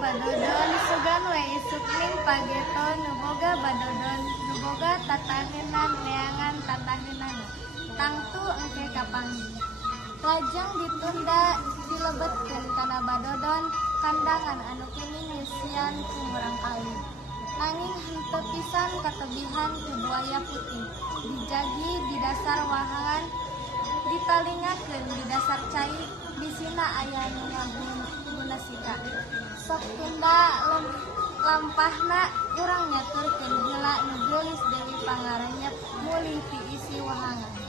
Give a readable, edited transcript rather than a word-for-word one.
badodon sugan we isuk ning pageto nu boga badodon nu boga tatahenan neangan tatahenan tangtu engke kapanggih lajeng ditunda dilebetkeun kana badodon kandangan anu kini ngisian kumurang kali nanging henteu pisan katebihan ku buaya putih dijagi di dasar wahangan ditalingakeun di dasar cai bisina aya nu ngaguna sika sok tunda lampahna urang nyaturkeun heula nu geulis Dewi Pangaranyep mulih ti isi wahangan.